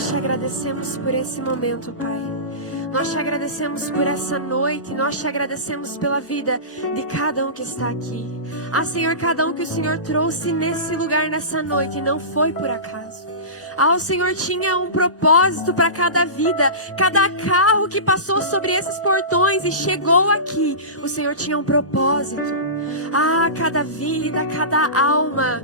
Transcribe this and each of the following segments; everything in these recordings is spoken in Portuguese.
nós te agradecemos por esse momento, Pai. Nós te agradecemos por essa noite, nós te agradecemos pela vida de cada um que está aqui. Senhor, cada um que o Senhor trouxe nesse lugar, nessa noite, não foi por acaso. O Senhor tinha um propósito para cada vida, cada carro que passou sobre esses portões e chegou aqui, o Senhor tinha um propósito. Cada vida, cada alma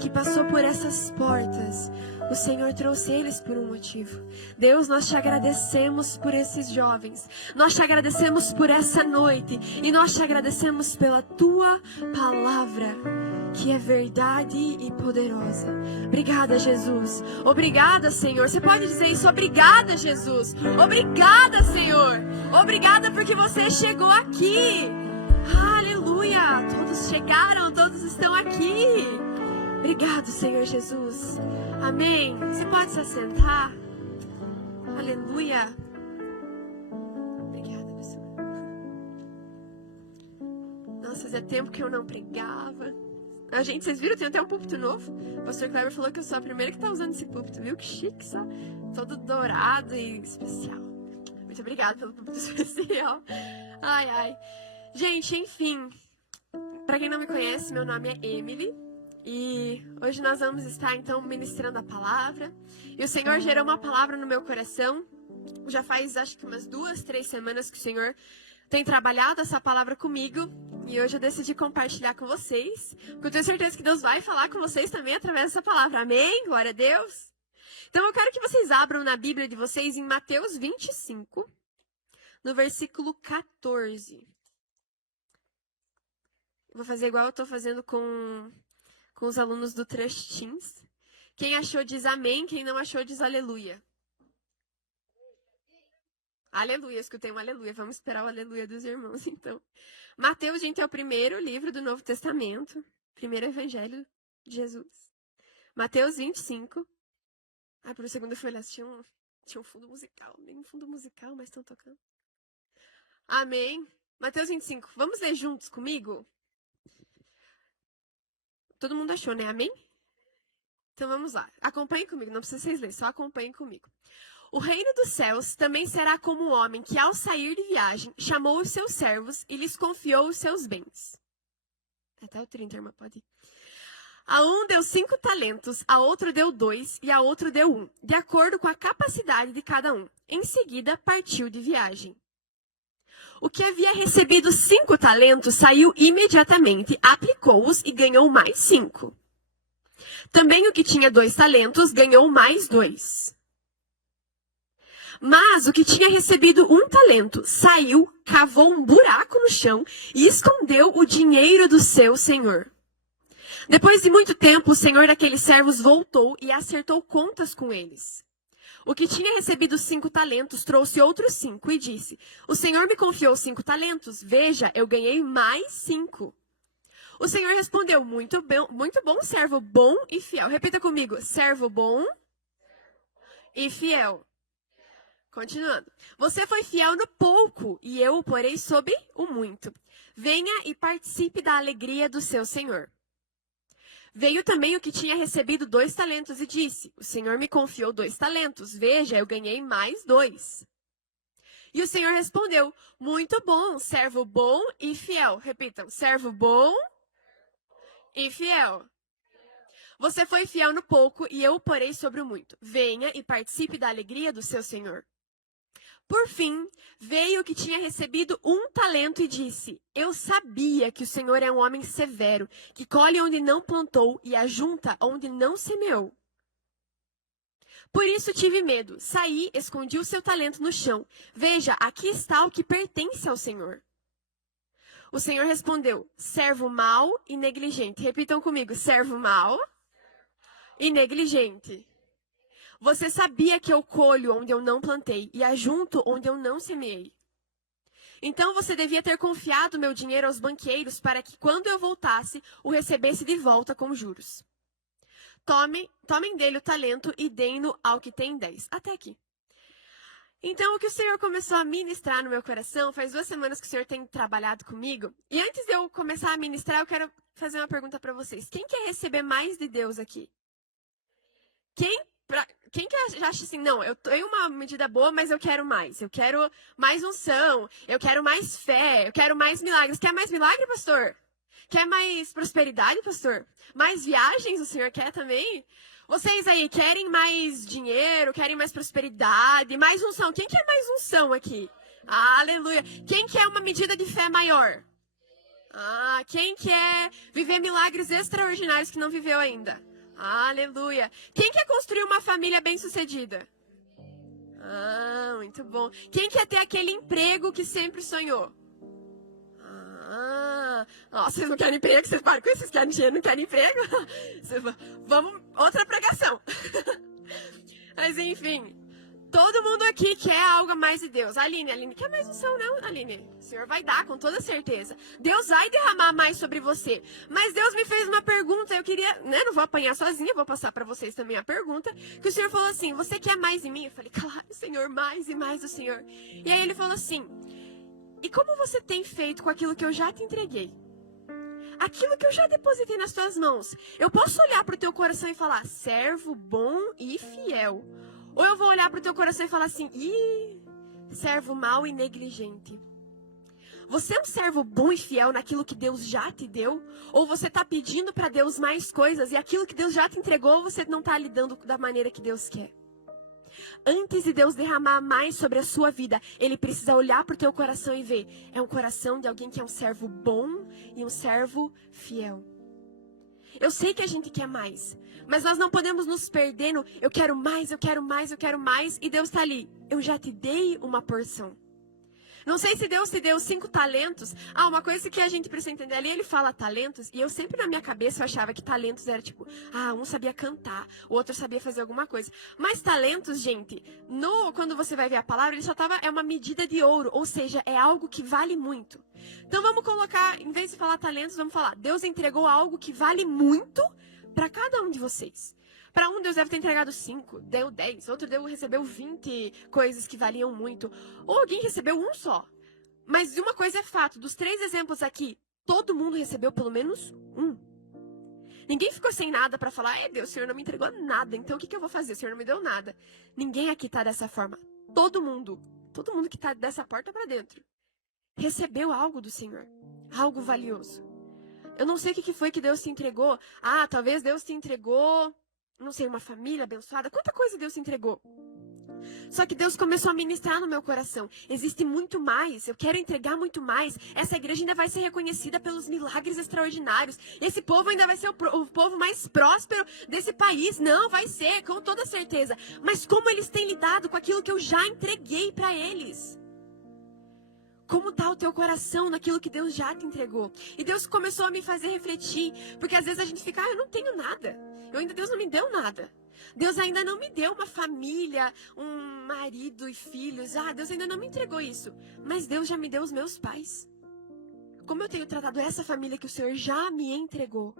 que passou por essas portas, o Senhor trouxe eles por um motivo. Deus, nós te agradecemos por esses jovens. Nós te agradecemos por essa noite. E nós te agradecemos pela tua palavra, que é verdade e poderosa. Obrigada, Jesus. Obrigada, Senhor. Você pode dizer isso? Obrigada, Jesus. Obrigada, Senhor. Obrigada porque você chegou aqui. Aleluia. Todos chegaram, todos estão aqui. Obrigado, Senhor Jesus. Amém. Você pode se assentar. Aleluia. Obrigada, pessoal. Nossa, fazia tempo que eu não pregava. Gente, vocês viram? Tem até um púlpito novo. O pastor Kleber falou que eu sou a primeira que está usando esse púlpito. Viu? Que chique, só. Todo dourado e especial. Muito obrigada pelo púlpito especial. Ai, ai. Gente, enfim. Para quem não me conhece, meu nome é Emily. E hoje nós vamos estar, então, ministrando a palavra. E o Senhor gerou uma palavra no meu coração. Já faz, acho que umas 2, 3 semanas que o Senhor tem trabalhado essa palavra comigo. E hoje eu decidi compartilhar com vocês. Porque eu tenho certeza que Deus vai falar com vocês também através dessa palavra. Amém? Glória a Deus. Então eu quero que vocês abram na Bíblia de vocês em Mateus 25, no versículo 14. Vou fazer igual eu estou fazendo com os alunos do Trust Teams. Quem achou diz amém, quem não achou diz aleluia. Aleluia, escutei um aleluia. Vamos esperar o aleluia dos irmãos, então. Mateus, gente, é o primeiro livro do Novo Testamento. Primeiro evangelho de Jesus. Mateus 25. Por um segundo eu fui olhar, tinha um fundo musical. Nem um fundo musical, mas estão tocando. Amém. Mateus 25. Vamos ler juntos comigo? Todo mundo achou, né? Amém? Então vamos lá. Acompanhem comigo, não precisa vocês lerem, só acompanhem comigo. O reino dos céus também será como um homem que, ao sair de viagem, chamou os seus servos e lhes confiou os seus bens. Até o 30, irmã, pode ir. A um deu 5 talentos, a outro deu 2 e a outro deu 1, de acordo com a capacidade de cada um. Em seguida, partiu de viagem. O que havia recebido 5 talentos saiu imediatamente, aplicou-os e ganhou mais 5. Também o que tinha 2 talentos ganhou mais 2. Mas o que tinha recebido 1 talento saiu, cavou um buraco no chão e escondeu o dinheiro do seu senhor. Depois de muito tempo, o senhor daqueles servos voltou e acertou contas com eles. O que tinha recebido 5 talentos trouxe outros 5 e disse: o senhor me confiou 5 talentos, veja, eu ganhei mais 5. O senhor respondeu: muito bom, servo bom e fiel. Repita comigo: servo bom e fiel. Continuando. Você foi fiel no pouco e eu o porei sobre o muito. Venha e participe da alegria do seu senhor. Veio também o que tinha recebido 2 talentos e disse: o senhor me confiou 2 talentos, veja, eu ganhei mais 2. E o senhor respondeu: muito bom, servo bom e fiel. Repitam: servo bom e fiel. Você foi fiel no pouco e eu o porei sobre o muito. Venha e participe da alegria do seu senhor. Por fim, veio o que tinha recebido 1 talento e disse: eu sabia que o Senhor é um homem severo, que colhe onde não plantou e ajunta onde não semeou. Por isso tive medo, saí, escondi o seu talento no chão. Veja, aqui está o que pertence ao Senhor. O Senhor respondeu: servo mau e negligente. Repitam comigo: servo mau e negligente. Você sabia que eu colho onde eu não plantei e ajunto onde eu não semeei. Então você devia ter confiado meu dinheiro aos banqueiros para que, quando eu voltasse, o recebesse de volta com juros. Tomem dele o talento e deem-no ao que tem 10. Até aqui. Então, o que o Senhor começou a ministrar no meu coração, faz 2 semanas que o Senhor tem trabalhado comigo. E antes de eu começar a ministrar, eu quero fazer uma pergunta para vocês. Quem quer receber mais de Deus aqui? Quem já acha assim, não, eu tenho uma medida boa, mas eu quero mais. Eu quero mais unção, eu quero mais fé, eu quero mais milagres. Quer mais milagre, pastor? Quer mais prosperidade, pastor? Mais viagens o senhor quer também? Vocês aí querem mais dinheiro, querem mais prosperidade, mais unção? Quem quer mais unção aqui? Aleluia. Quem quer uma medida de fé maior? Quem quer viver milagres extraordinários que não viveu ainda? Aleluia. Quem quer construir uma família bem-sucedida? Muito bom. Quem quer ter aquele emprego que sempre sonhou? Vocês não querem emprego? Vocês param com isso? Vocês querem dinheiro, não querem emprego? Vamos, outra pregação. Mas enfim, todo mundo aqui quer algo a mais de Deus. Aline, quer mais unção, não, Aline? O Senhor vai dar, com toda certeza. Deus vai derramar mais sobre você. Mas Deus me fez uma pergunta, eu queria, né, não vou apanhar sozinha, vou passar para vocês também a pergunta. Que o Senhor falou assim, você quer mais em mim? Eu falei, claro, Senhor, mais e mais do Senhor. E aí Ele falou assim, e como você tem feito com aquilo que eu já te entreguei? Aquilo que eu já depositei nas tuas mãos. Eu posso olhar para o teu coração e falar, servo bom e fiel. Ou eu vou olhar para o teu coração e falar assim, servo mau e negligente. Você é um servo bom e fiel naquilo que Deus já te deu? Ou você está pedindo para Deus mais coisas e aquilo que Deus já te entregou, você não está lidando da maneira que Deus quer? Antes de Deus derramar mais sobre a sua vida, Ele precisa olhar para o teu coração e ver. É um coração de alguém que é um servo bom e um servo fiel. Eu sei que a gente quer mais, mas nós não podemos nos perder no eu quero mais, eu quero mais, eu quero mais. E Deus está ali, eu já te dei uma porção. Não sei se Deus te deu 5 talentos. Uma coisa que a gente precisa entender ali, Ele fala talentos, e eu sempre na minha cabeça eu achava que talentos era tipo, um sabia cantar, o outro sabia fazer alguma coisa. Mas talentos, gente, quando você vai ver a palavra, ele é uma medida de ouro, ou seja, é algo que vale muito. Então vamos colocar, em vez de falar talentos, vamos falar, Deus entregou algo que vale muito para cada um de vocês. Para um, Deus deve ter entregado 5, deu 10. Outro recebeu 20 coisas que valiam muito. Ou alguém recebeu um só. Mas uma coisa é fato, dos 3 exemplos aqui, todo mundo recebeu pelo menos um. Ninguém ficou sem nada para falar, Deus, o Senhor não me entregou nada, então o que eu vou fazer? O Senhor não me deu nada. Ninguém aqui está dessa forma. Todo mundo que está dessa porta para dentro, recebeu algo do Senhor. Algo valioso. Eu não sei o que foi que Deus te entregou. Talvez Deus te entregou... não sei, uma família abençoada, quanta coisa Deus entregou. Só que Deus começou a ministrar no meu coração. Existe muito mais, eu quero entregar muito mais. Essa igreja ainda vai ser reconhecida pelos milagres extraordinários. Esse povo ainda vai ser o povo mais próspero desse país. Não, vai ser, com toda certeza. Mas como eles têm lidado com aquilo que eu já entreguei para eles? Como está o teu coração naquilo que Deus já te entregou? E Deus começou a me fazer refletir. Porque às vezes a gente fica, eu não tenho nada. Deus não me deu nada. Deus ainda não me deu uma família, um marido e filhos. Deus ainda não me entregou isso. Mas Deus já me deu os meus pais. Como eu tenho tratado essa família que o Senhor já me entregou?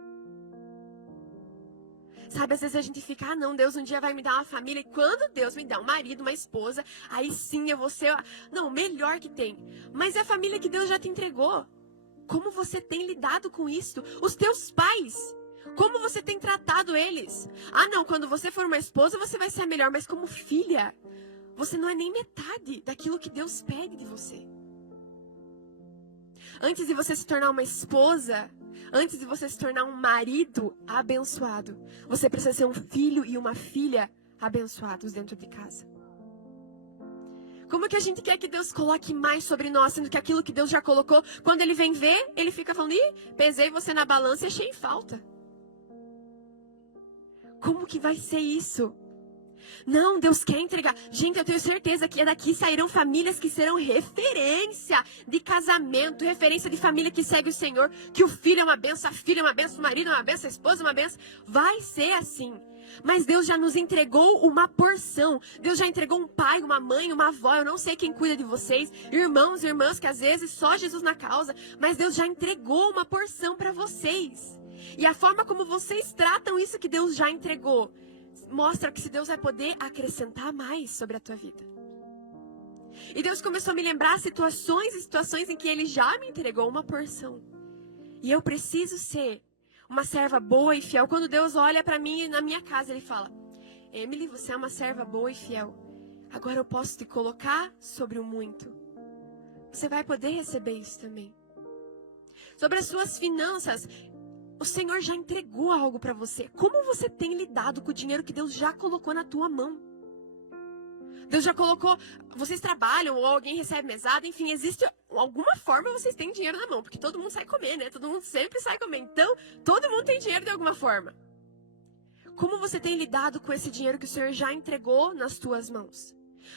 Sabe, às vezes a gente fica, não, Deus um dia vai me dar uma família. E quando Deus me dá um marido, uma esposa, aí sim eu vou ser, o melhor que tem. Mas é a família que Deus já te entregou. Como você tem lidado com isso? Os teus pais, como você tem tratado eles? Não, quando você for uma esposa, você vai ser a melhor. Mas como filha, você não é nem metade daquilo que Deus pede de você. Antes de você se tornar uma esposa, antes de você se tornar um marido abençoado, você precisa ser um filho e uma filha abençoados dentro de casa. Como que a gente quer que Deus coloque mais sobre nós, sendo que aquilo que Deus já colocou, quando Ele vem ver, Ele fica falando, pesei você na balança e achei falta. Como que vai ser isso? Não, Deus quer entregar. Gente, eu tenho certeza que daqui sairão famílias que serão referência de casamento, referência de família que segue o Senhor, que o filho é uma benção, a filha é uma benção, o marido é uma benção, a esposa é uma benção. Vai ser assim. Mas Deus já nos entregou uma porção. Deus já entregou um pai, uma mãe, uma avó. Eu não sei quem cuida de vocês, irmãos e irmãs, que às vezes só Jesus na causa. Mas Deus já entregou uma porção para vocês. E a forma como vocês tratam isso que Deus já entregou mostra que se Deus vai poder acrescentar mais sobre a tua vida. E Deus começou a me lembrar situações em que Ele já me entregou uma porção. E eu preciso ser uma serva boa e fiel. Quando Deus olha para mim na minha casa, Ele fala, Emily, você é uma serva boa e fiel. Agora eu posso te colocar sobre o muito. Você vai poder receber isso também. Sobre as suas finanças, o Senhor já entregou algo para você. Como você tem lidado com o dinheiro que Deus já colocou na tua mão? Deus já colocou, vocês trabalham ou alguém recebe mesada, enfim, existe alguma forma vocês têm dinheiro na mão, porque todo mundo sai comer, né? Todo mundo sempre sai comer, então todo mundo tem dinheiro de alguma forma. Como você tem lidado com esse dinheiro que o Senhor já entregou nas tuas mãos?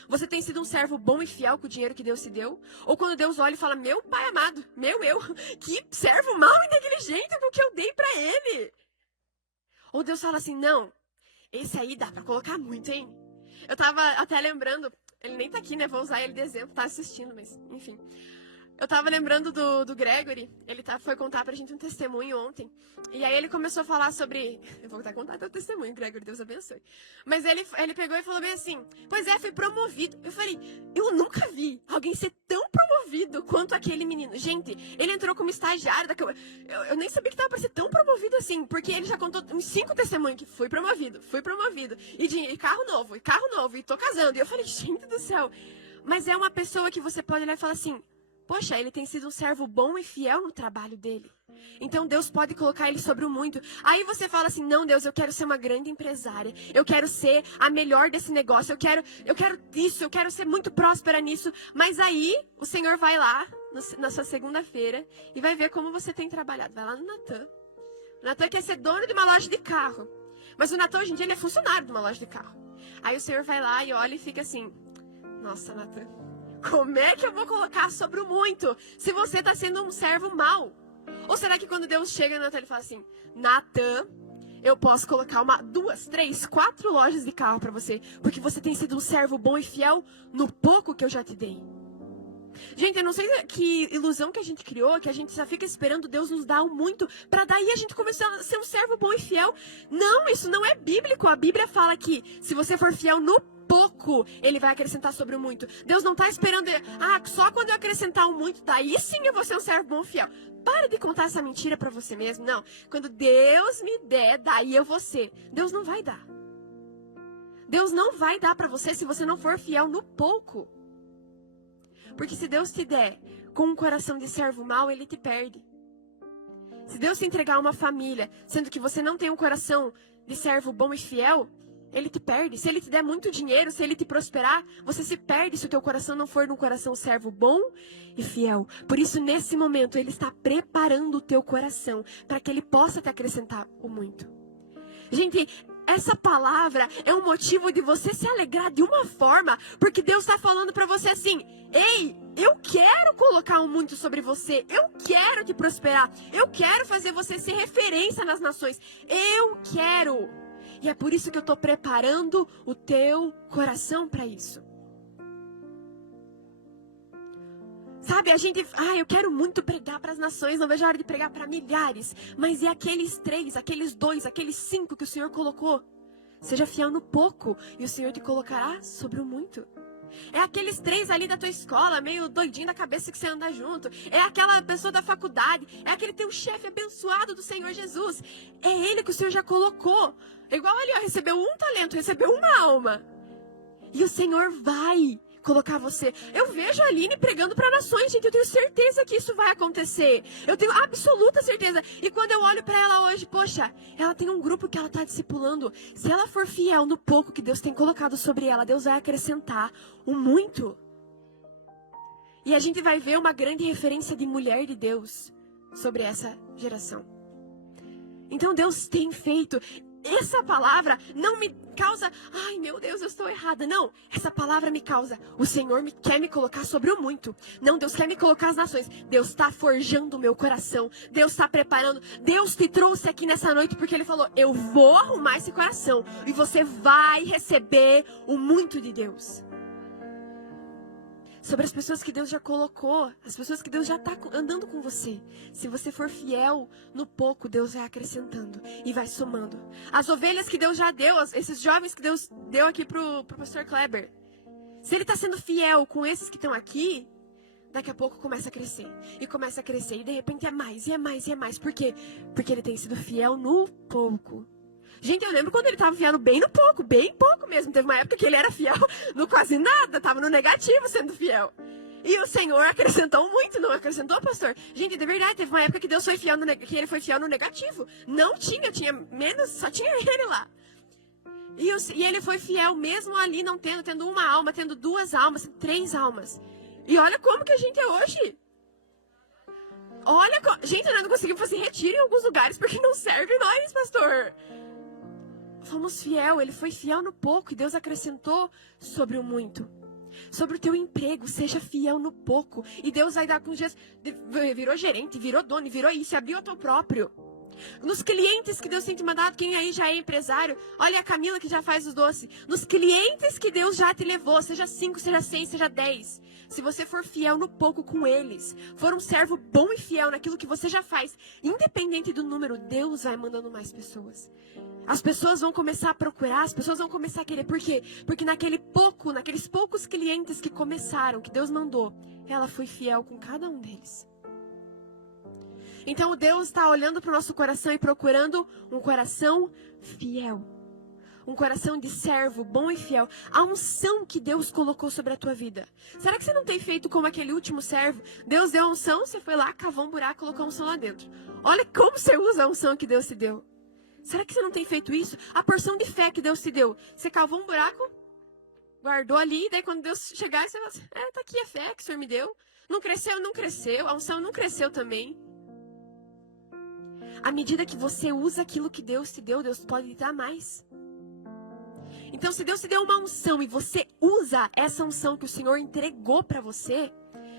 Você tem sido um servo bom e fiel com o dinheiro que Deus te deu? Ou quando Deus olha e fala, meu pai amado, que servo mau e negligente com o que eu dei para ele? Ou Deus fala assim, não, esse aí dá para colocar muito, hein? Eu tava até lembrando, ele nem tá aqui, né? Vou usar ele de exemplo, tá assistindo, mas enfim. Eu tava lembrando do Gregory, ele foi contar pra gente um testemunho ontem. E aí ele começou a falar sobre... Eu vou contar teu testemunho, Gregory, Deus abençoe. Mas ele pegou e falou bem assim, pois é, fui promovido. Eu falei, eu nunca vi alguém ser tão promovido quanto aquele menino. Gente, ele entrou como estagiário, eu nem sabia que tava pra ser tão promovido assim, porque ele já contou uns 5 testemunhos que fui promovido. E carro novo, e tô casando. E eu falei, gente do céu. Mas é uma pessoa que você pode olhar e falar assim, poxa, ele tem sido um servo bom e fiel no trabalho dele. Então Deus pode colocar ele sobre o muito. Aí você fala assim, não Deus, eu quero ser uma grande empresária. Eu quero ser a melhor desse negócio. Eu quero isso, eu quero ser muito próspera nisso. Mas aí o Senhor vai lá na sua segunda-feira e vai ver como você tem trabalhado. Vai lá no Natan. O Natan quer ser dono de uma loja de carro. Mas o Natan hoje em dia ele é funcionário de uma loja de carro. Aí o Senhor vai lá e olha e fica assim, nossa, Natan, como é que eu vou colocar sobre o muito se você está sendo um servo mau? Ou será que quando Deus chega no Natan, ele fala assim, Natan, eu posso colocar 2, 3, 4 lojas de carro para você, porque você tem sido um servo bom e fiel no pouco que eu já te dei. Gente, eu não sei que ilusão que a gente criou, que a gente só fica esperando Deus nos dar o muito, para daí a gente começar a ser um servo bom e fiel. Não, isso não é bíblico. A Bíblia fala que se você for fiel no pouco, ele vai acrescentar sobre o muito. Deus não está esperando, só quando eu acrescentar o muito, daí sim eu vou ser um servo bom e fiel. Para de contar essa mentira para você mesmo. Não, quando Deus me der, daí eu vou ser. Deus não vai dar. Deus não vai dar para você se você não for fiel no pouco. Porque se Deus te der com um coração de servo mau, ele te perde. Se Deus te entregar uma família, sendo que você não tem um coração de servo bom e fiel, ele te perde. Se ele te der muito dinheiro, se ele te prosperar, você se perde se o teu coração não for num coração servo bom e fiel. Por isso, nesse momento, ele está preparando o teu coração para que ele possa te acrescentar o muito. Gente, essa palavra é um motivo de você se alegrar de uma forma, porque Deus está falando para você assim, ei, eu quero colocar um muito sobre você, eu quero te prosperar, eu quero fazer você ser referência nas nações, eu quero. E é por isso que eu estou preparando o teu coração para isso. Sabe, a gente, eu quero muito pregar para as nações, não vejo a hora de pregar para milhares. Mas é aqueles 3, aqueles 2, aqueles 5 que o Senhor colocou. Seja fiel no pouco e o Senhor te colocará sobre o muito. É aqueles 3 ali da tua escola, meio doidinho da cabeça que você anda junto. É aquela pessoa da faculdade. É aquele teu chefe abençoado do Senhor Jesus. É ele que o Senhor já colocou. É igual ali, recebeu 1 talento, recebeu 1 alma. E o Senhor vai colocar você. Eu vejo a Aline pregando para nações, gente. Eu tenho certeza que isso vai acontecer. Eu tenho absoluta certeza. E quando eu olho para ela hoje, poxa, ela tem um grupo que ela está discipulando. Se ela for fiel no pouco que Deus tem colocado sobre ela, Deus vai acrescentar o muito. E a gente vai ver uma grande referência de mulher de Deus sobre essa geração. Então Deus tem feito. Essa palavra não me causa, ai meu Deus, eu estou errada. Não, essa palavra me causa, o Senhor quer me colocar sobre o muito. Não, Deus quer me colocar as nações. Deus está forjando o meu coração. Deus está preparando. Deus te trouxe aqui nessa noite porque Ele falou, eu vou arrumar esse coração. E você vai receber o muito de Deus. Sobre as pessoas que Deus já colocou, as pessoas que Deus já está andando com você. Se você for fiel no pouco, Deus vai acrescentando e vai somando. As ovelhas que Deus já deu, esses jovens que Deus deu aqui pro pastor Kleber. Se ele está sendo fiel com esses que estão aqui, daqui a pouco começa a crescer. E começa a crescer. E de repente é mais, e é mais, e é mais. Por quê? Porque ele tem sido fiel no pouco. Gente, eu lembro quando ele estava fiel bem no pouco, bem pouco mesmo. Teve uma época que ele era fiel no quase nada, estava no negativo sendo fiel. E o Senhor acrescentou muito, não acrescentou, pastor? Gente, de verdade, teve uma época que Deus foi fiel que ele foi fiel no negativo. Não tinha menos, só tinha ele lá. E ele foi fiel mesmo ali, não tendo uma alma, tendo 2 almas, 3 almas. E olha como que a gente é hoje. Olha, gente, nós não conseguimos fazer retiro em alguns lugares porque não serve nós, pastor. Fomos fiel, ele foi fiel no pouco e Deus acrescentou sobre o muito. Sobre o teu emprego, seja fiel no pouco. E Deus vai dar com os dias, virou gerente, virou dono, virou isso, abriu o teu próprio. Nos clientes que Deus tem te mandado, quem aí já é empresário, olha a Camila que já faz os doces. Nos clientes que Deus já te levou, seja 5, seja 100, seja 10. Se você for fiel no pouco com eles, for um servo bom e fiel naquilo que você já faz, independente do número, Deus vai mandando mais pessoas. As pessoas vão começar a procurar, as pessoas vão começar a querer. Por quê? Porque naqueles poucos clientes que começaram, que Deus mandou, ela foi fiel com cada um deles. Então Deus está olhando para o nosso coração e procurando um coração fiel. Um coração de servo, bom e fiel. A unção que Deus colocou sobre a tua vida. Será que você não tem feito como aquele último servo? Deus deu a unção, você foi lá, cavou um buraco, colocou a unção lá dentro. Olha como você usa a unção que Deus te deu. Será que você não tem feito isso? A porção de fé que Deus te deu. Você cavou um buraco, guardou ali, daí quando Deus chegar, você fala assim, tá aqui a fé que o Senhor me deu. Não cresceu, não cresceu. A unção não cresceu também. À medida que você usa aquilo que Deus te deu, Deus pode te dar mais. Então, se Deus te deu uma unção e você usa essa unção que o Senhor entregou para você,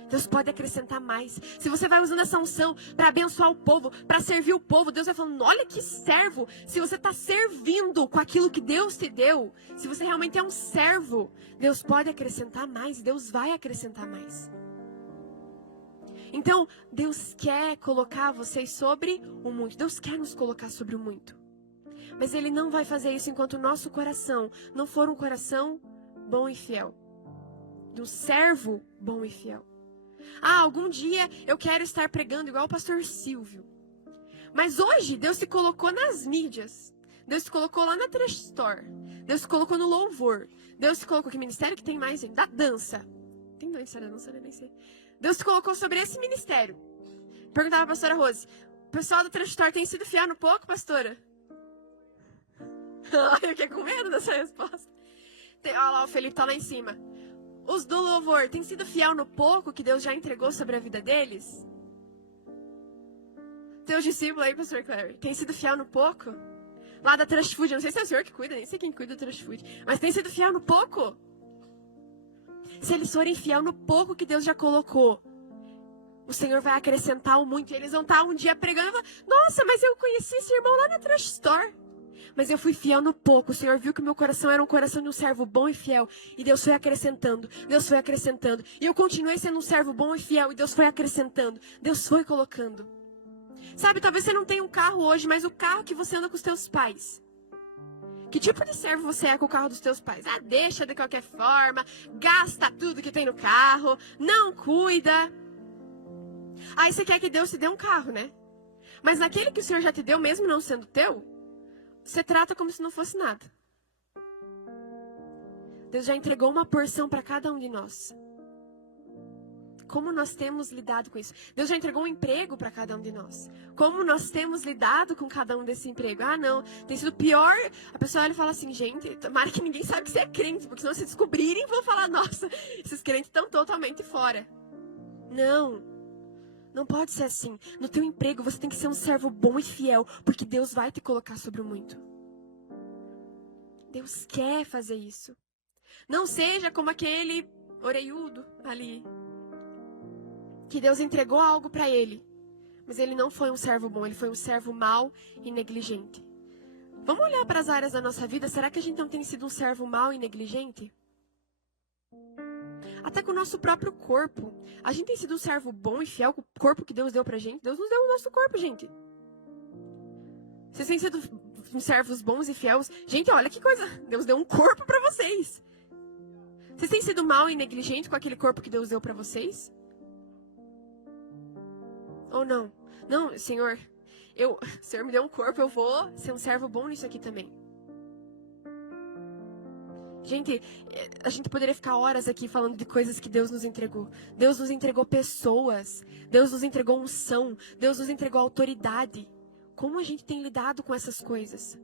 Deus pode acrescentar mais. Se você vai usando essa unção para abençoar o povo, para servir o povo, Deus vai falando, olha que servo. Se você está servindo com aquilo que Deus te deu, se você realmente é um servo, Deus pode acrescentar mais, Deus vai acrescentar mais. Então, Deus quer colocar vocês sobre o muito. Deus quer nos colocar sobre o muito. Mas Ele não vai fazer isso enquanto o nosso coração não for um coração bom e fiel. De um servo bom e fiel. Algum dia eu quero estar pregando igual o pastor Silvio. Mas hoje Deus te colocou nas mídias. Deus te colocou lá na Trash Store. Deus te colocou no louvor. Deus te colocou, que ministério que tem mais, gente? Da dança. Tem dança da dança, nem sei. Deus te colocou sobre esse ministério. Perguntava a pastora Rose, o pessoal da Trash Store tem sido fiel no pouco, pastora? Eu fiquei com medo dessa resposta. Olha lá, o Felipe tá lá em cima. Os do louvor têm sido fiel no pouco que Deus já entregou sobre a vida deles? Teus discípulos aí, pastor Clary, tem sido fiel no pouco? Lá da Trash Food, eu não sei se é o senhor que cuida, nem sei quem cuida do Trash Food, mas tem sido fiel no pouco? Se eles forem fiel no pouco que Deus já colocou, o Senhor vai acrescentar o muito. E eles vão estar um dia pregando e falar, nossa, mas eu conheci esse irmão lá na Trash Store. Mas eu fui fiel no pouco. O Senhor viu que o meu coração era um coração de um servo bom e fiel. E Deus foi acrescentando. Deus foi acrescentando. E eu continuei sendo um servo bom e fiel. E Deus foi acrescentando. Deus foi colocando. Sabe, talvez você não tenha um carro hoje, mas o carro que você anda com os teus pais. Que tipo de servo você é com o carro dos teus pais? Deixa de qualquer forma. Gasta tudo que tem no carro. Não cuida. Aí você quer que Deus te dê um carro, né? Mas naquele que o Senhor já te deu, mesmo não sendo teu, você trata como se não fosse nada. Deus já entregou uma porção para cada um de nós. Como nós temos lidado com isso? Deus já entregou um emprego para cada um de nós. Como nós temos lidado com cada um desse emprego? Não, tem sido pior. A pessoa olha e fala assim, gente, tomara que ninguém saiba que você é crente, porque senão se descobrirem, vão falar, nossa, esses crentes estão totalmente fora. Não pode ser assim. No teu emprego, você tem que ser um servo bom e fiel, porque Deus vai te colocar sobre o muito. Deus quer fazer isso. Não seja como aquele orelhudo ali, que Deus entregou algo para ele, mas ele não foi um servo bom, ele foi um servo mau e negligente. Vamos olhar para as áreas da nossa vida, será que a gente não tem sido um servo mau e negligente? Até com o nosso próprio corpo. A gente tem sido um servo bom e fiel com o corpo que Deus deu pra gente. Deus nos deu o nosso corpo, gente. Vocês têm sido servos bons e fiéis. Gente, olha que coisa. Deus deu um corpo pra vocês. Vocês têm sido mal e negligente com aquele corpo que Deus deu pra vocês? Ou não? Não, Senhor, o Senhor me deu um corpo, eu vou ser um servo bom nisso aqui também. Gente, a gente poderia ficar horas aqui falando de coisas que Deus nos entregou. Deus nos entregou pessoas. Deus nos entregou unção. Deus nos entregou autoridade. Como a gente tem lidado com essas coisas?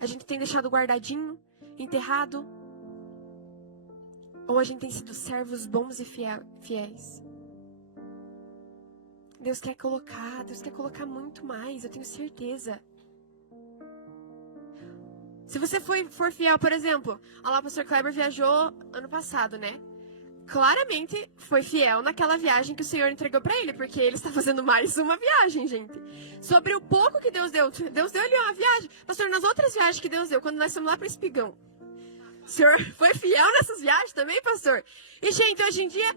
A gente tem deixado guardadinho, enterrado? Ou a gente tem sido servos bons e fiéis? Deus quer colocar muito mais, eu tenho certeza. Se você for fiel, por exemplo, olha lá, o pastor Kleber viajou ano passado, né? Claramente foi fiel naquela viagem que o Senhor entregou pra ele, porque ele está fazendo mais uma viagem, gente. Sobre o pouco que Deus deu ali uma viagem. Pastor, nas outras viagens que Deus deu, quando nós fomos lá para Espigão, o Senhor foi fiel nessas viagens também, pastor? E, gente, hoje em dia,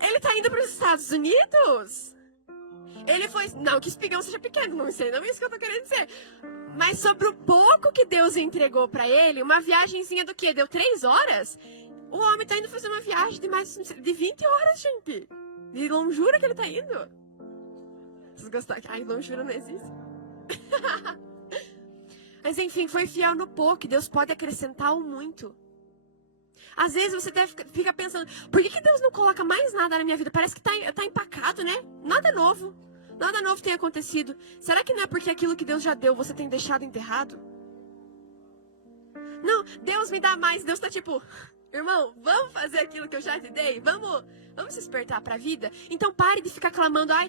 ele tá indo para os Estados Unidos. Ele foi... Não que Espigão seja pequeno, não sei, não é isso que eu tô querendo dizer. Mas sobre o pouco que Deus entregou pra ele, uma viagenzinha do quê? Deu 3 horas? O homem tá indo fazer uma viagem de mais de 20 horas, gente. De longura que ele tá indo. Vocês gostaram? Ai, longura não existe. Mas enfim, foi fiel no pouco. Deus pode acrescentar o muito. Às vezes você fica pensando, por que Deus não coloca mais nada na minha vida? Parece que tá empacado, né? Nada novo. Nada novo tem acontecido. Será que não é porque aquilo que Deus já deu, você tem deixado enterrado? Não, Deus me dá mais. Deus tá tipo, irmão, vamos fazer aquilo que eu já te dei? Vamos se despertar pra vida? Então pare de ficar clamando, ai,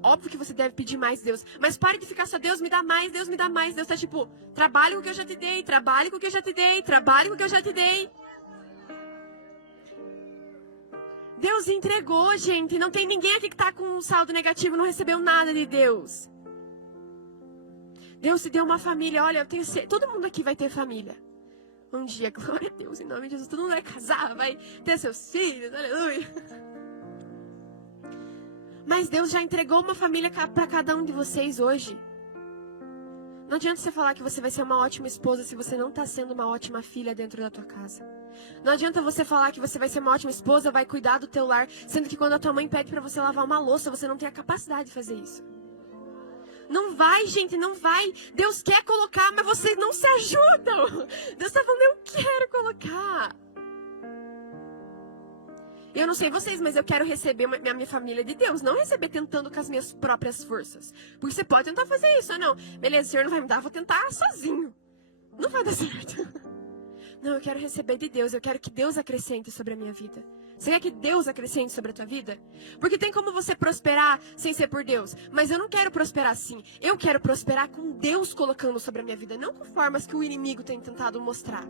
óbvio que você deve pedir mais Deus. Mas pare de ficar só, Deus me dá mais, Deus me dá mais. Deus tá tipo, trabalhe com o que eu já te dei, trabalhe com o que eu já te dei, trabalhe com o que eu já te dei. Deus entregou, gente. Não tem ninguém aqui que está com um saldo negativo, não recebeu nada de Deus. Deus te deu uma família. Olha, eu tenho todo mundo aqui vai ter família. Um dia, glória a Deus, em nome de Jesus, todo mundo vai casar, vai ter seus filhos, aleluia. Mas Deus já entregou uma família para cada um de vocês hoje. Não adianta você falar que você vai ser uma ótima esposa se você não está sendo uma ótima filha dentro da tua casa. Não adianta você falar que você vai ser uma ótima esposa, vai cuidar do teu lar, sendo que quando a tua mãe pede para você lavar uma louça, você não tem a capacidade de fazer isso. Não vai, gente, não vai. Deus quer colocar, mas vocês não se ajudam. Deus está falando, eu quero colocar. Eu não sei vocês, mas eu quero receber minha família de Deus. Não receber tentando com as minhas próprias forças. Porque você pode tentar fazer isso, ou não. Beleza, o Senhor não vai me dar, vou tentar sozinho. Não vai dar certo. Não, eu quero receber de Deus. Eu quero que Deus acrescente sobre a minha vida. Você quer que Deus acrescente sobre a tua vida? Porque tem como você prosperar sem ser por Deus. Mas eu não quero prosperar assim. Eu quero prosperar com Deus colocando sobre a minha vida. Não com formas que o inimigo tem tentado mostrar.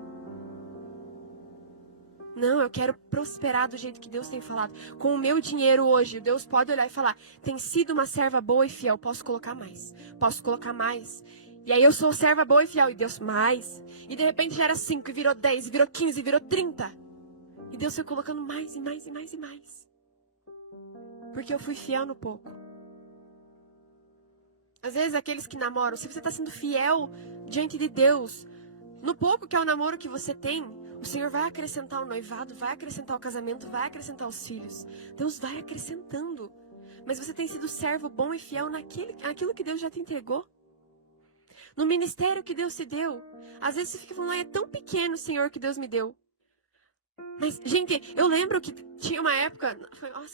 Não, eu quero prosperar do jeito que Deus tem falado. Com o meu dinheiro hoje, Deus pode olhar e falar, tem sido uma serva boa e fiel, posso colocar mais. Posso colocar mais. E aí eu sou serva boa e fiel, e Deus mais. E de repente já era 5, e virou 10, e virou 15, e virou 30. E Deus foi colocando mais, e mais, e mais, e mais. Porque eu fui fiel no pouco. Às vezes aqueles que namoram, se você está sendo fiel diante de Deus, no pouco que é o namoro que você tem, o Senhor vai acrescentar o noivado, vai acrescentar o casamento, vai acrescentar os filhos. Deus vai acrescentando. Mas você tem sido servo bom e fiel naquilo que Deus já te entregou. No ministério que Deus te deu. Às vezes você fica falando, é tão pequeno, Senhor, que Deus me deu. Mas, gente, eu lembro que tinha uma época,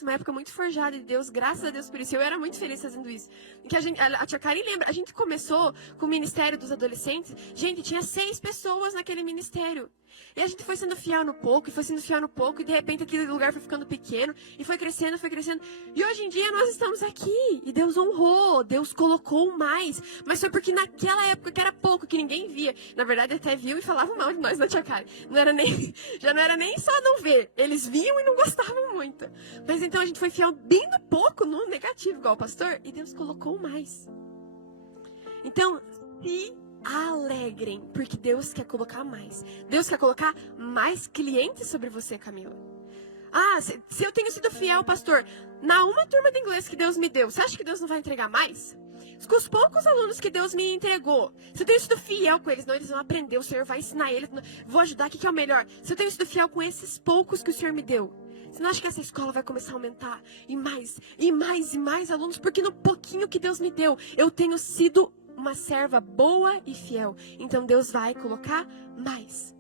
uma época muito forjada de Deus, graças a Deus por isso, eu era muito feliz fazendo isso. Que a tia Karen lembra, a gente começou com o ministério dos adolescentes, gente, tinha 6 pessoas naquele ministério. E a gente foi sendo fiel no pouco, e foi sendo fiel no pouco, e de repente aquele lugar foi ficando pequeno, e foi crescendo, foi crescendo. E hoje em dia nós estamos aqui, e Deus honrou, Deus colocou mais. Mas foi porque naquela época que era pouco, que ninguém via. Na verdade até viu e falavam mal de nós na tia Karen. Já não era nem só não ver, eles viam e não gostavam muito. Mas então a gente foi fiel bem no pouco, no negativo, igual o pastor, e Deus colocou mais. Então, se alegrem, porque Deus quer colocar mais. Deus quer colocar mais clientes sobre você, Camila. Ah, se eu tenho sido fiel, pastor, na uma turma de inglês que Deus me deu, você acha que Deus não vai entregar mais? Com os poucos alunos que Deus me entregou, se eu tenho sido fiel com eles, não, eles vão aprender, o Senhor vai ensinar eles, vou ajudar, o que é o melhor? Se eu tenho sido fiel com esses poucos que o Senhor me deu, Você não acha que essa escola vai começar a aumentar? E mais, e mais, e mais alunos? Porque no pouquinho que Deus me deu, eu tenho sido uma serva boa e fiel. Então Deus vai colocar mais.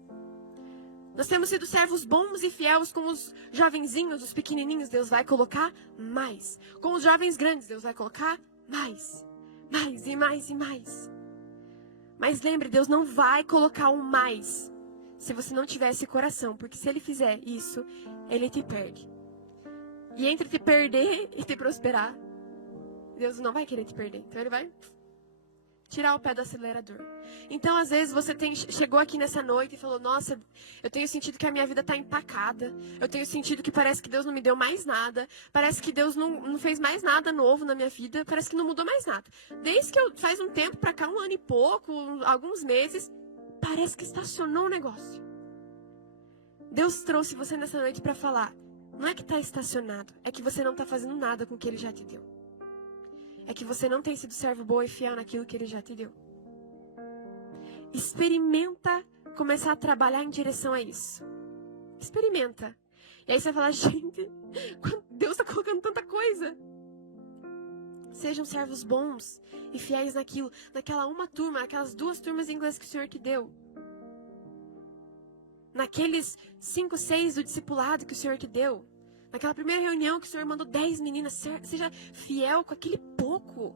Nós temos sido servos bons e fiéis com os jovenzinhos, os pequenininhos. Deus vai colocar mais. Com os jovens grandes, Deus vai colocar mais. Mais e mais e mais. Mas lembre, Deus não vai colocar um mais se você não tiver esse coração. Porque se Ele fizer isso, Ele te perde. E entre te perder e te prosperar, Deus não vai querer te perder. Então Ele vai tirar o pé do acelerador. Então, às vezes, você chegou aqui nessa noite e falou, nossa, eu tenho sentido que a minha vida está empacada. Eu tenho sentido que parece que Deus não me deu mais nada. Parece que Deus não fez mais nada novo na minha vida. Parece que não mudou mais nada. Desde que faz um tempo para cá, 1 ano e pouco, alguns meses, parece que estacionou o negócio. Deus trouxe você nessa noite para falar, não é que está estacionado, é que você não está fazendo nada com o que Ele já te deu. É que você não tem sido servo bom e fiel naquilo que Ele já te deu. Experimenta começar a trabalhar em direção a isso. Experimenta. E aí você vai falar, gente, Deus está colocando tanta coisa. Sejam servos bons e fiéis naquilo, naquela uma turma, naquelas 2 turmas de inglês que o Senhor te deu. Naqueles 5, 6 do discipulado que o Senhor te deu. Naquela primeira reunião que o Senhor mandou 10 meninas, seja fiel com aquele pouco.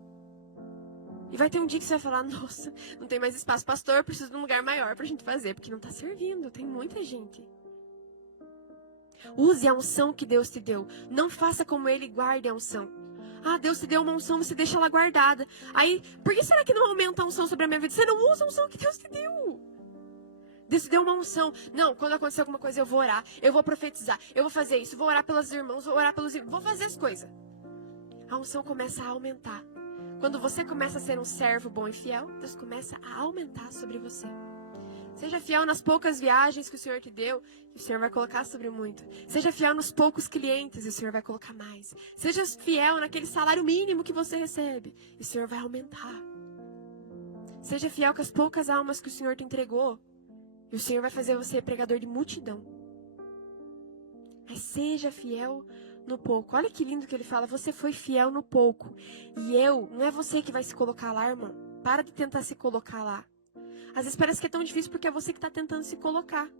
E vai ter um dia que você vai falar, nossa, não tem mais espaço. Pastor, eu preciso de um lugar maior pra gente fazer, porque não tá servindo, tem muita gente. Use a unção que Deus te deu. Não faça como Ele, guarde a unção. Ah, Deus te deu uma unção, você deixa ela guardada. Aí, por que será que não aumenta a unção sobre a minha vida? Você não usa a unção que Deus te deu. Deus te deu uma unção. Não, quando acontecer alguma coisa eu vou orar, eu vou profetizar, eu vou fazer isso, vou orar pelos irmãos, vou orar pelos irmãos, vou fazer as coisas. A unção começa a aumentar. Quando você começa a ser um servo bom e fiel, Deus começa a aumentar sobre você. Seja fiel nas poucas viagens que o Senhor te deu, e o Senhor vai colocar sobre muito. Seja fiel nos poucos clientes, e o Senhor vai colocar mais. Seja fiel naquele salário mínimo que você recebe, e o Senhor vai aumentar. Seja fiel com as poucas almas que o Senhor te entregou, e o Senhor vai fazer você pregador de multidão. Mas seja fiel no pouco. Olha que lindo que ele fala. Você foi fiel no pouco. E não é você que vai se colocar lá, irmão. Para de tentar se colocar lá. Às vezes parece que é tão difícil porque é você que está tentando se colocar.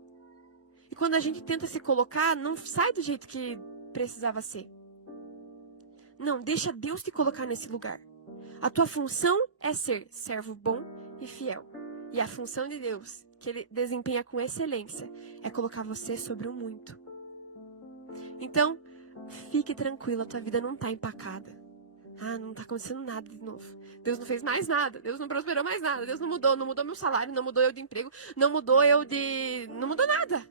E quando a gente tenta se colocar, não sai do jeito que precisava ser. Não, deixa Deus te colocar nesse lugar. A tua função é ser servo bom e fiel. E a função de Deus, que Ele desempenha com excelência, é colocar você sobre o muito. Então, fique tranquila, a tua vida não está empacada. Ah, não está acontecendo nada de novo. Deus não fez mais nada, Deus não prosperou mais nada, Deus não mudou meu salário, não mudou eu de emprego, não mudou nada.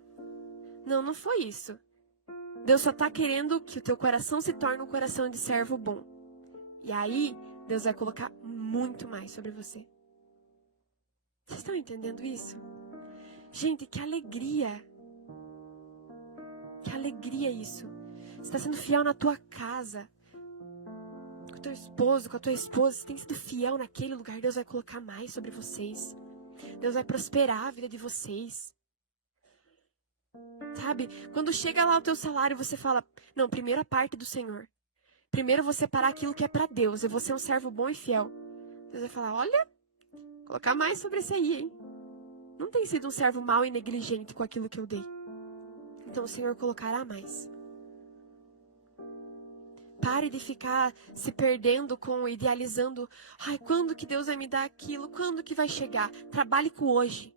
Não, não foi isso. Deus só está querendo que o teu coração se torne um coração de servo bom. E aí, Deus vai colocar muito mais sobre você. Vocês estão entendendo isso? Gente, que alegria. Que alegria isso. Você está sendo fiel na tua casa. Com o teu esposo, com a tua esposa. Você tem sido fiel naquele lugar. Deus vai colocar mais sobre vocês. Deus vai prosperar a vida de vocês. Sabe? Quando chega lá o teu salário, você fala, não, primeiro a parte do Senhor. Primeiro eu vou separar aquilo que é para Deus. Eu vou ser um servo bom e fiel. Deus vai falar, olha, colocar mais sobre esse aí, hein? Não tem sido um servo mau e negligente com aquilo que eu dei. Então o Senhor colocará mais. Pare de ficar se perdendo idealizando. Ai, quando que Deus vai me dar aquilo? Quando que vai chegar? Trabalhe com o hoje.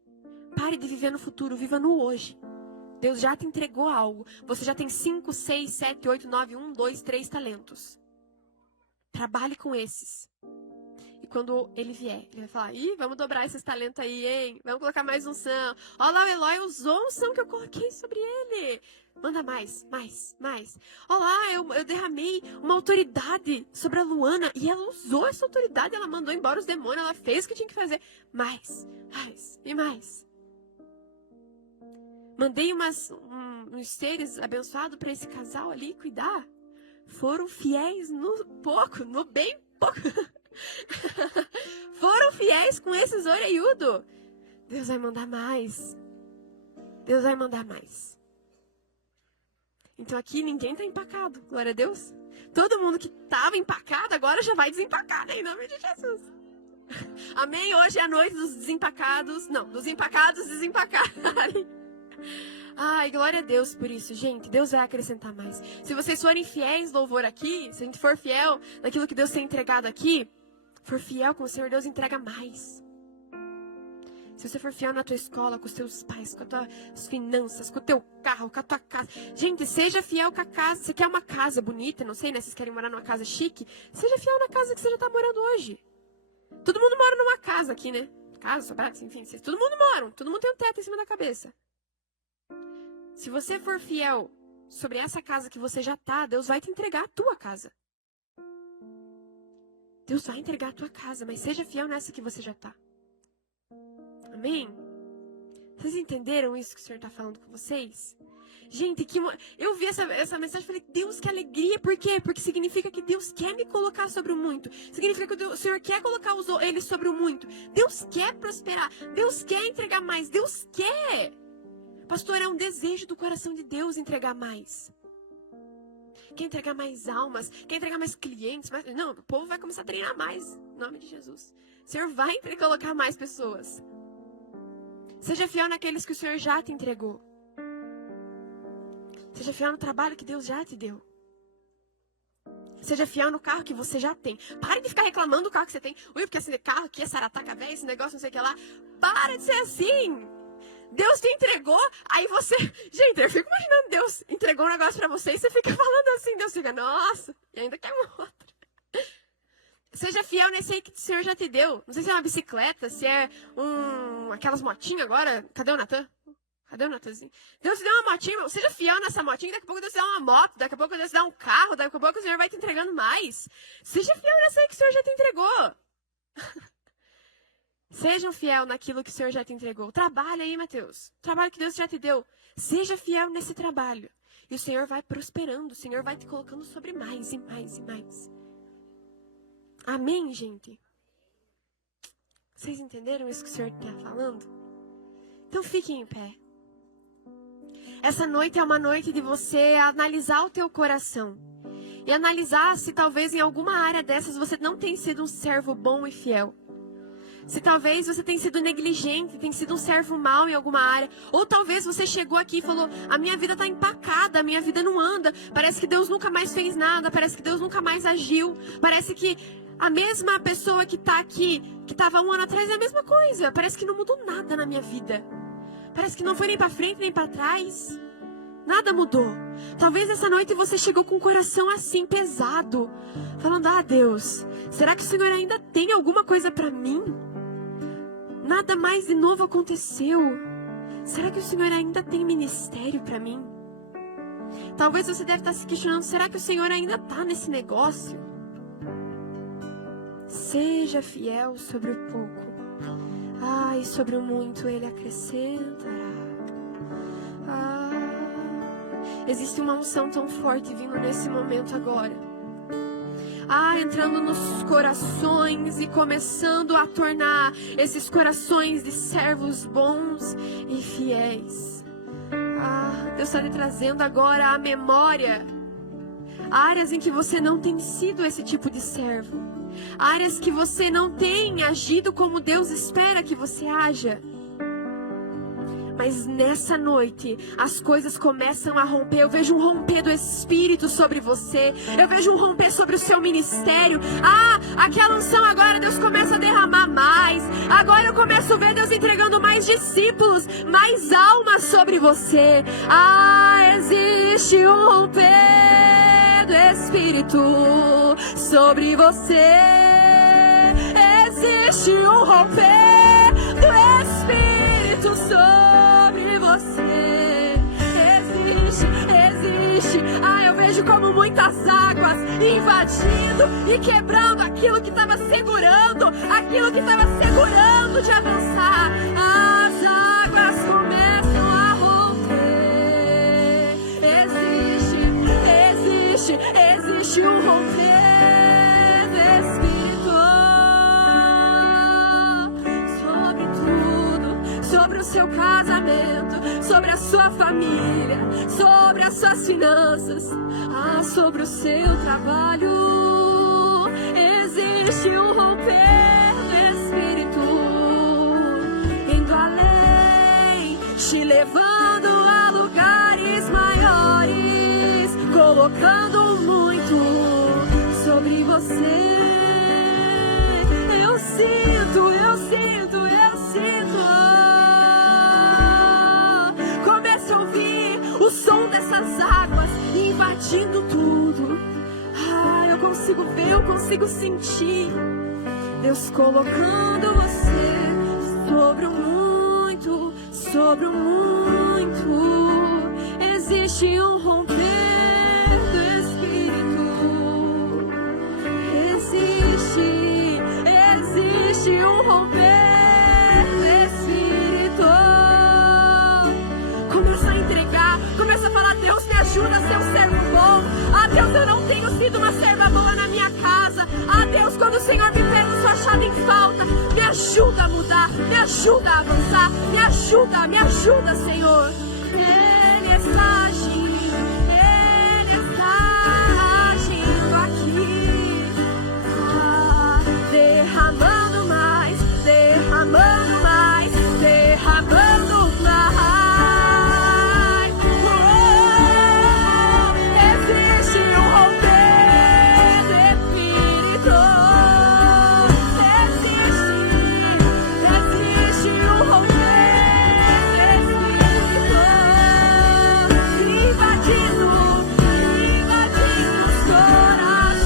Pare de viver no futuro, viva no hoje. Deus já te entregou algo. Você já tem 5, 6, 7, 8, 9, 1, 2, 3 talentos. Trabalhe com esses. E quando ele vier, ele vai falar, vamos dobrar esses talentos aí, hein? Vamos colocar mais unção. Olha lá, o Eloy usou a unção que eu coloquei sobre ele. Manda mais. Olha lá, eu derramei uma autoridade sobre a Luana. E ela usou essa autoridade, ela mandou embora os demônios, ela fez o que tinha que fazer. Mais e mais. Mandei uns seres abençoados para esse casal ali cuidar. Foram fiéis no pouco, no bem pouco. Foram fiéis com esses orelhudos. Deus vai mandar mais. Deus vai mandar mais. Então aqui ninguém tá empacado, glória a Deus. Todo mundo que tava empacado agora já vai desempacar, né? Em nome de Jesus. Amém? Hoje é a noite dos desempacados. Não, dos empacados desempacarem. Ai, glória a Deus por isso, gente. Deus vai acrescentar mais. Se vocês forem fiéis no louvor aqui, se a gente for fiel naquilo que Deus tem entregado aqui, for fiel com o Senhor, Deus entrega mais. Se você for fiel na tua escola, com os teus pais, com as tuas finanças, com o teu carro, com a tua casa. Gente, seja fiel com a casa. Você quer uma casa bonita, não sei, né? Vocês querem morar numa casa chique? Seja fiel na casa que você já tá morando hoje. Todo mundo mora numa casa aqui, né? Casa, sobrados, enfim. Todo mundo mora. Todo mundo tem um teto em cima da cabeça. Se você for fiel sobre essa casa que você já tá, Deus vai te entregar a tua casa. Deus vai entregar a tua casa, mas seja fiel nessa que você já tá. Amém? Vocês entenderam isso que o Senhor está falando com vocês? Gente, eu vi essa mensagem e falei, Deus, que alegria. Por quê? Porque significa que Deus quer me colocar sobre o muito. Significa que o Senhor quer colocar ele sobre o muito. Deus quer prosperar. Deus quer entregar mais. Deus quer. Pastor, é um desejo do coração de Deus entregar mais. Quer entregar mais almas. Quer entregar mais clientes. Não, o povo vai começar a treinar mais. Em nome de Jesus. O Senhor vai colocar mais pessoas. Seja fiel naqueles que o Senhor já te entregou. Seja fiel no trabalho que Deus já te deu. Seja fiel no carro que você já tem. Pare de ficar reclamando do carro que você tem. Ui, porque esse carro aqui é sarataca velho, esse negócio não sei o que lá. Para de ser assim. Deus te entregou, aí você... Gente, eu fico imaginando Deus entregou um negócio pra você e você fica falando assim. Deus fica, nossa, e ainda quer um outro. Seja fiel nesse aí que o Senhor já te deu. Não sei se é uma bicicleta, se é aquelas motinhas agora. Cadê o Natan? Cadê o Natanzinho? Deus te deu uma motinha, seja fiel nessa motinha. Daqui a pouco Deus te dá uma moto, daqui a pouco Deus te dá um carro, daqui a pouco o Senhor vai te entregando mais. Seja fiel nessa aí que o Senhor já te entregou. Sejam fiel naquilo que o Senhor já te entregou. Trabalha aí, Mateus. Trabalho que Deus já te deu. Seja fiel nesse trabalho. E o Senhor vai prosperando. O Senhor vai te colocando sobre mais e mais e mais. Amém, gente? Vocês entenderam isso que o Senhor está falando? Então fiquem em pé. Essa noite é uma noite de você analisar o teu coração. E analisar se talvez em alguma área dessas você não tem sido um servo bom e fiel. Se talvez você tenha sido negligente, tem sido um servo mau em alguma área. Ou talvez você chegou aqui e falou, a minha vida está empacada, a minha vida não anda. Parece que Deus nunca mais fez nada, parece que Deus nunca mais agiu. Parece que a mesma pessoa que está aqui, que estava um ano atrás, é a mesma coisa. Parece que não mudou nada na minha vida. Parece que não foi nem para frente, nem para trás. Nada mudou. Talvez essa noite você chegou com o coração assim, pesado. Falando, Deus, será que o Senhor ainda tem alguma coisa para mim? Nada mais de novo aconteceu. Será que o Senhor ainda tem ministério para mim? Talvez você deve estar se questionando, será que o Senhor ainda está nesse negócio? Seja fiel sobre o pouco. E sobre o muito Ele acrescentará. Existe uma unção tão forte vindo nesse momento agora. Entrando nos corações e começando a tornar esses corações de servos bons e fiéis. Deus está lhe trazendo agora à memória áreas em que você não tem sido esse tipo de servo. Áreas que você não tem agido como Deus espera que você haja. Mas nessa noite, as coisas começam a romper. Eu vejo um romper do Espírito sobre você. Eu vejo um romper sobre o seu ministério. Aquela unção agora, Deus começa a derramar mais. Agora eu começo a ver Deus entregando mais discípulos, mais almas sobre você. Existe um romper do Espírito sobre você. Existe um romper do Espírito sobre você. Existe. Eu vejo como muitas águas invadindo e quebrando aquilo que estava segurando de avançar. As águas começam a romper. Existe um romper do Espírito sobre tudo, sobre o seu casamento, sobre a a sua família, sobre as suas finanças, sobre o seu trabalho. Existe um romper do Espírito, indo além, te levando a lugares maiores, colocando muito sobre você. Eu sinto, eu sinto, eu sinto. Comece a ouvir o som dessas águas invadindo tudo. Eu consigo ver, eu consigo sentir Deus colocando você sobre o muito, sobre o muito. Existe um romper do Espírito. Existe um romper do Espírito. Começa a entregar, começa a falar: Deus, me ajuda a ser um servo bom. Deus, eu não tenho sido uma serva boa na minha casa. Deus, quando o Senhor me pega, eu sou achada em falta. Me ajuda a mudar, me ajuda a avançar, me ajuda, Senhor. Ele está agindo, Ele está agindo aqui, derramando mais, derramando mais, derramando mais. Existe um romper do Espírito. Existe um romper do Espírito. Invadindo os corações.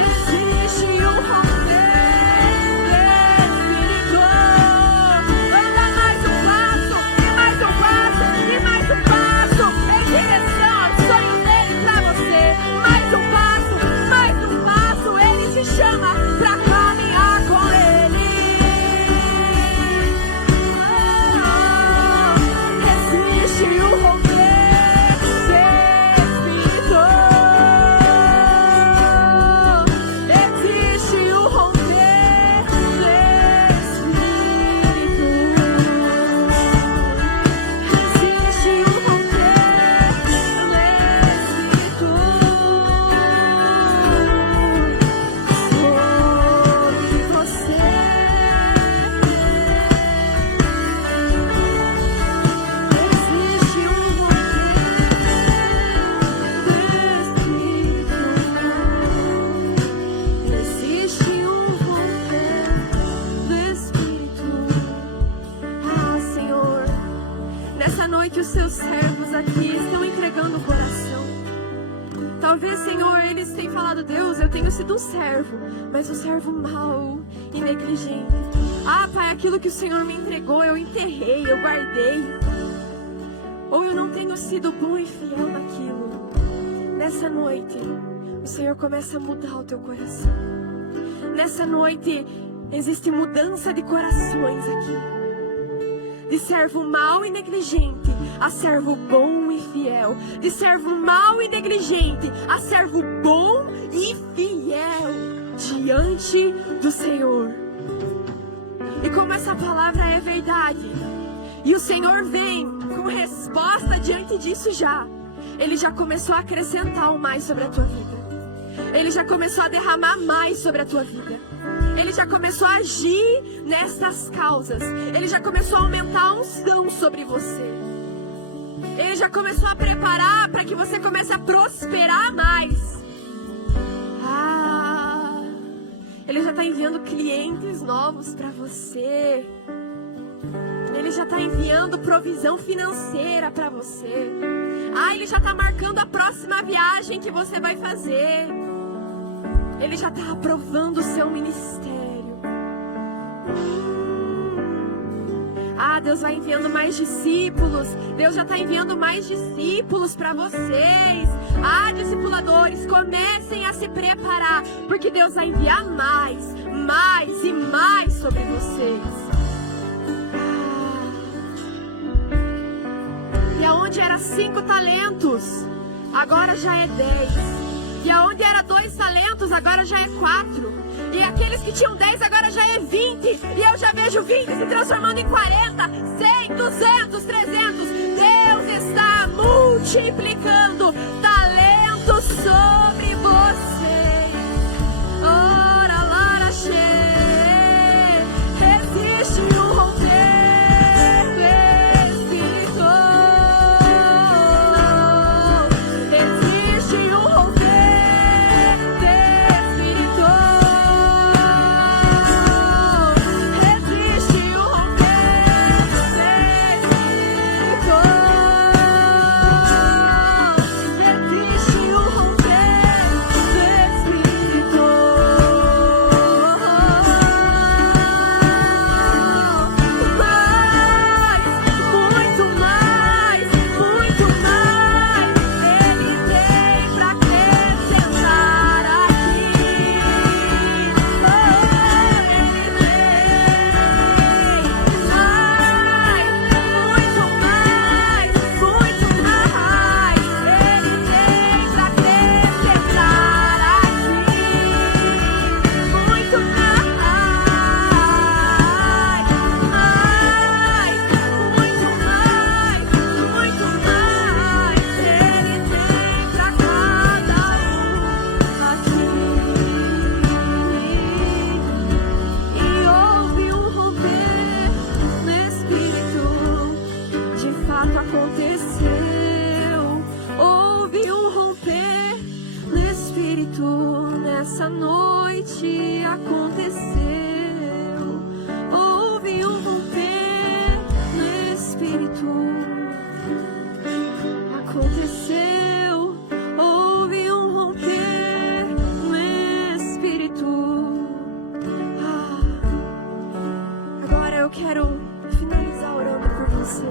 Existe um romper do Espírito. Anda mais um passo, e mais um passo, e mais um passo, em direção ao sonho dele pra você. Mais um passo, ele te chama pra caminhar com ele. Existe um romper do Espírito. Existe um romper do Espírito. Existe um romper do Espírito sobre você. Existe um romper do Espírito. Senhor, nessa noite os seus servos aqui estão entregando o coração. Talvez, Senhor, eles tenham falado: Deus, eu tenho sido um servo, mas um servo mau e negligente. Pai, aquilo que o Senhor me entregou, eu enterrei, eu guardei. Ou eu não tenho sido bom e fiel naquilo. Nessa noite, o Senhor começa a mudar o teu coração. Nessa noite, existe mudança de corações aqui. De servo mau e negligente a servo bom e fiel. De servo mau e negligente a servo bom e fiel diante do Senhor. E como essa palavra é verdade, e o Senhor vem com resposta diante disso já, Ele já começou a acrescentar o mais sobre a tua vida. Ele já começou a derramar mais sobre a tua vida. Ele já começou a agir nessas causas. Ele já começou a aumentar a unção sobre você. Ele já começou a preparar para que você comece a prosperar mais. Ele já está enviando clientes novos para você. Ele já está enviando provisão financeira para você. Ele já está marcando a próxima viagem que você vai fazer. Ele já está aprovando o seu ministério. Deus vai enviando mais discípulos. Deus já está enviando mais discípulos para vocês. Discipuladores, comecem a se preparar, porque Deus vai enviar mais e mais sobre vocês. E aonde era 5 talentos, agora já é 10. E aonde era 2 talentos, agora já é 4. E aqueles que tinham 10 agora já é 20. E eu já vejo 20 se transformando em 40, 100, 200, 300. Deus está multiplicando talentos sobre você. Ora, lara, cheia. Existe um romper do Espírito. Existe um romper do Espírito. Existe um romper do Espírito. Existe um romper do Espírito. Muito mais, muito mais. Ele tem pra acrescentar aqui. Ele tem mais, muito mais, muito mais. Ele tem pra acrescentar aqui. Muito mais, muito mais, muito mais. Ele tem pra cada um aqui. E houve um romper no Espírito, de fato aconteceu. Houve um romper no Espírito, nessa noite aconteceu. Houve um romper no Espírito, aconteceu. Houve um romper no Espírito. Agora eu quero finalizar orando por você.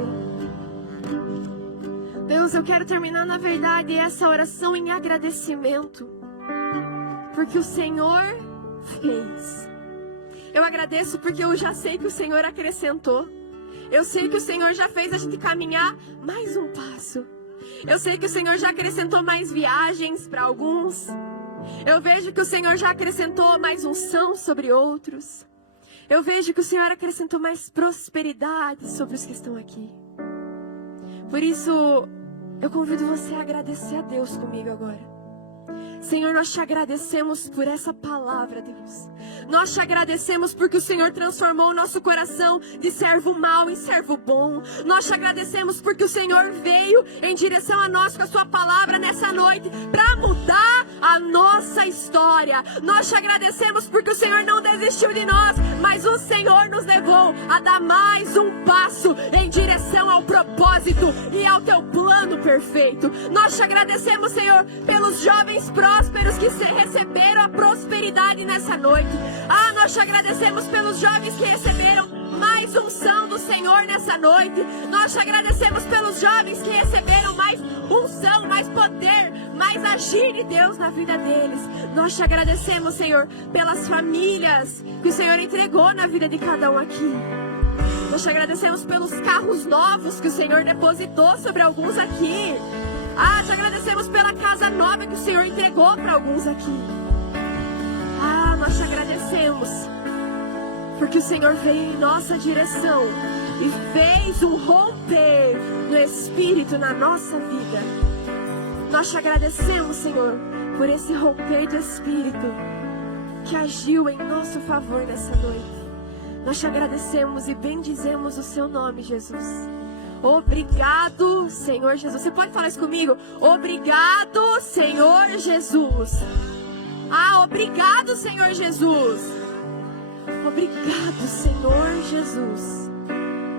Deus, eu quero terminar, na verdade, essa oração em agradecimento, porque o Senhor fez. Eu agradeço porque eu já sei que o Senhor acrescentou. Eu sei que o Senhor já fez a gente caminhar mais um passo. Eu sei que o Senhor já acrescentou mais viagens para alguns. Eu vejo que o Senhor já acrescentou mais unção sobre outros. Eu vejo que o Senhor acrescentou mais prosperidade sobre os que estão aqui. Por isso, eu convido você a agradecer a Deus comigo agora. Senhor, nós te agradecemos por essa palavra, Deus. Nós te agradecemos porque o Senhor transformou o nosso coração de servo mau em servo bom. Nós te agradecemos porque o Senhor veio em direção a nós com a sua palavra nessa noite para mudar a nossa história. Nós te agradecemos porque o Senhor não desistiu de nós, mas o Senhor nos levou a dar mais um passo em direção ao propósito e ao teu plano perfeito. Nós te agradecemos, Senhor, pelos jovens prósperos que receberam a prosperidade nessa noite. Nós te agradecemos pelos jovens que receberam mais unção do Senhor nessa noite. Nós te agradecemos pelos jovens que receberam mais unção, mais poder, mais agir de Deus na vida deles. Nós te agradecemos, Senhor, pelas famílias que o Senhor entregou na vida de cada um aqui. Nós te agradecemos pelos carros novos que o Senhor depositou sobre alguns aqui. Te agradecemos pela casa nova que o Senhor entregou para alguns aqui. Nós te agradecemos porque o Senhor veio em nossa direção e fez um romper no Espírito na nossa vida. Nós te agradecemos, Senhor, por esse romper do Espírito que agiu em nosso favor nessa noite. Nós te agradecemos e bendizemos o seu nome, Jesus. Obrigado, Senhor Jesus. Você pode falar isso comigo? Obrigado, Senhor Jesus. Obrigado, Senhor Jesus. Obrigado, Senhor Jesus.